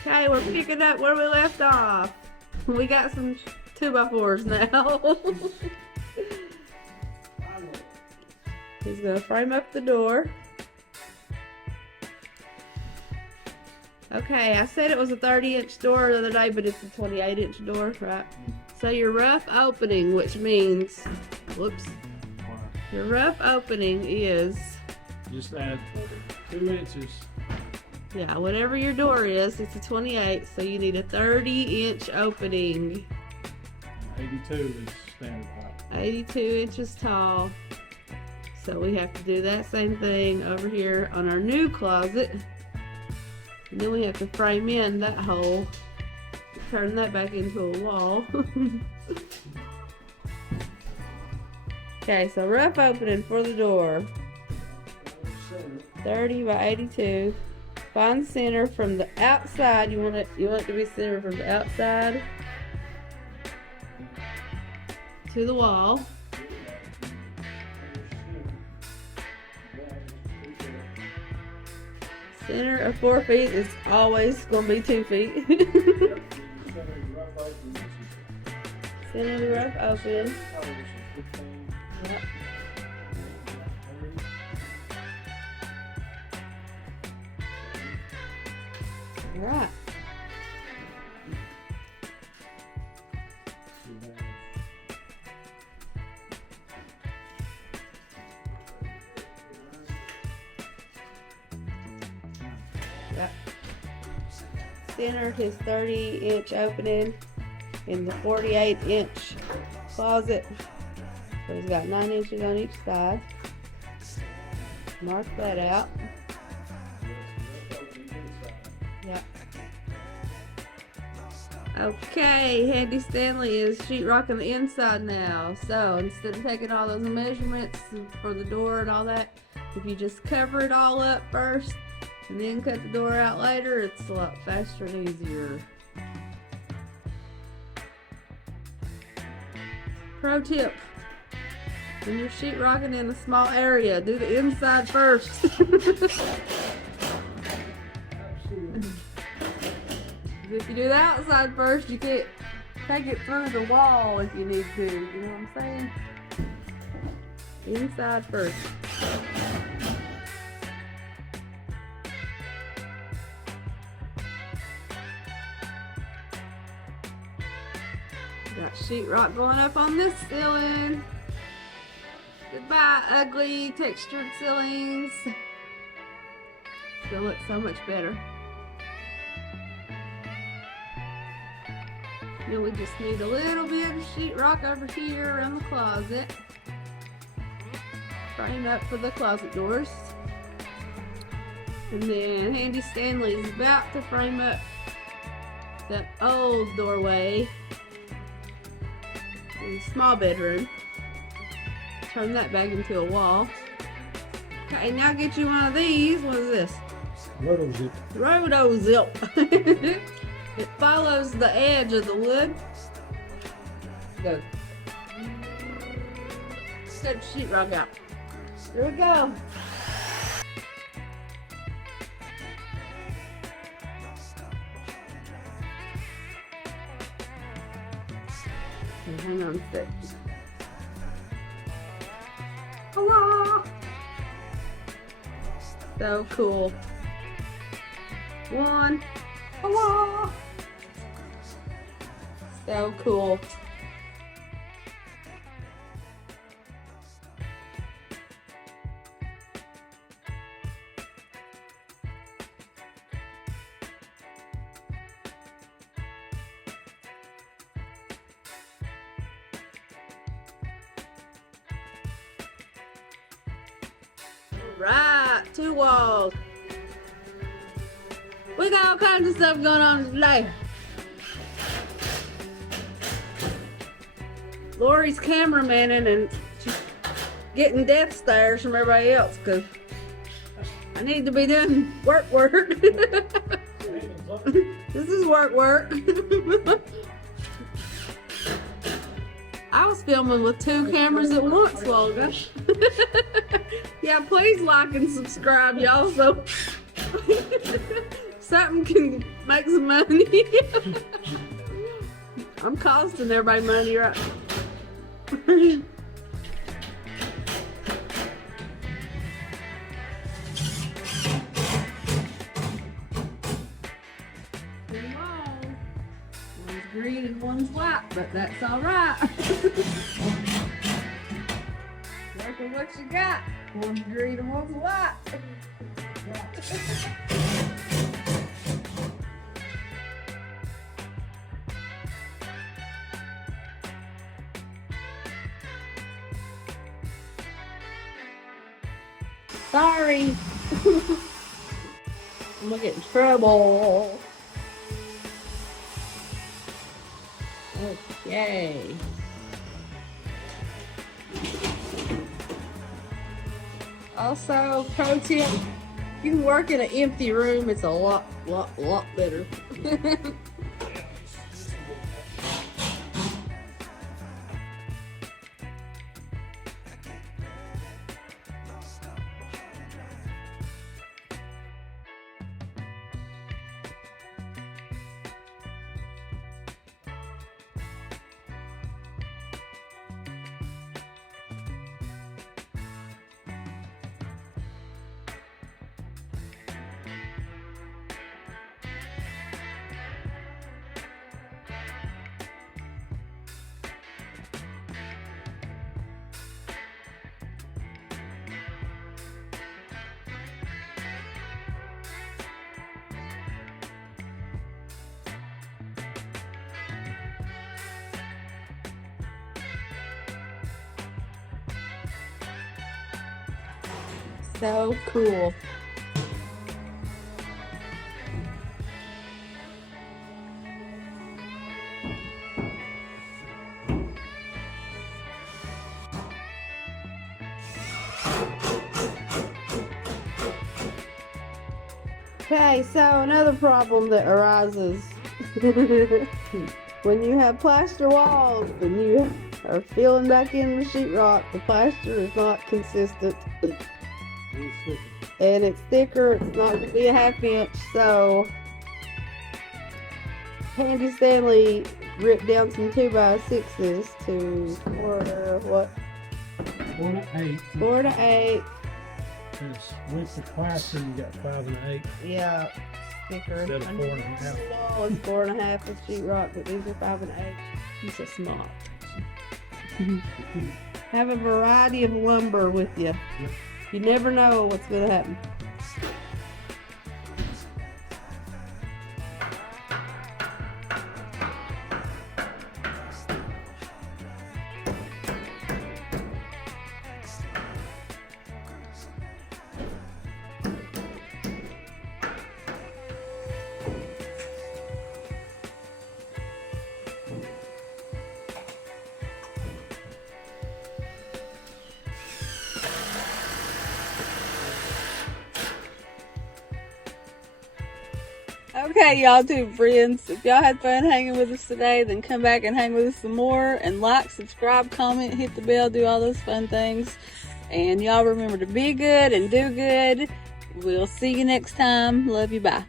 Okay, we're picking up where we left off. We got some 2x4s now. He's gonna frame up the door. Okay, I said it was a 30-inch door the other day, but it's a 28-inch door, right? So your rough opening, which means, whoops, your rough opening is... Just add 2 inches. Yeah, whatever your door is, it's a 28, so you need a 30-inch opening. 82 is standard height. 82 inches tall. So we have to do that same thing over here on our new closet. And then we have to frame in that hole. Turn that back into a wall. Okay, so rough opening for the door. 30 by 82. Find center from the outside. You want it to be centered from the outside to the wall. Center of 4 feet is always going to be 2 feet. Center of the rough opening. Yep. Alright. Yep. Center his 30-inch opening in the 48-inch closet. So he's got 9 inches on each side. Mark that out. Yep. Okay, Handy Stanley is sheetrocking the inside now. So instead of taking all those measurements for the door and all that, if you just cover it all up first and then cut the door out later, it's a lot faster and easier. Pro tip: when you're sheetrocking in a small area, do the inside first. If you do the outside first, you can't take it through the wall if you need to. You know what I'm saying? Inside first. Got sheetrock going up on this ceiling. Goodbye, ugly textured ceilings. They'll look so much better. Then we just need a little bit of sheetrock over here around the closet. Frame up for the closet doors. And then Handy Stanley is about to frame up that old doorway in the small bedroom. Turn that back into a wall. Okay, now get you one of these. What is this? Roto-zip. Roto-zip. It follows the edge of the wood. Go. Set the sheetrock out. There we go. Okay, hang on a sec. Hello. So cool. One. Hello. So cool. Right, 2 walls. We got all kinds of stuff going on today. Lori's cameramaning and she's getting death stares from everybody else because I need to be doing work. This is work. I was filming with 2 cameras at once, Logan. Yeah, please like and subscribe, y'all, so something can Make some money. I'm costing everybody money, right? One's green and one's white, but that's all right. Work with what you got. One's green and one's white. Sorry. I'm gonna get in trouble. Okay. Also, pro tip, you can work in an empty room. It's a lot better. So cool. Okay, so another problem that arises when you have plaster walls and you are filling back in the sheetrock, the plaster is not consistent. And it's thicker, it's not going to be a ½ inch, so Handy Stanley ripped down some 2x6s to 4 to 8. 4 to 8. Because with the plaster, you got 5 1/8. Yeah, thicker. Instead of 4 1/2. The wall is 4 1/2 of sheetrock, but these are 5 1/8. These are small. Have a variety of lumber with you. Yep. You never know what's going to happen. Okay, y'all two friends, if y'all had fun hanging with us today, then come back and hang with us some more, and like, subscribe, comment, hit the bell, do all those fun things. And y'all remember to be good and do good. We'll see you next time. Love you. Bye.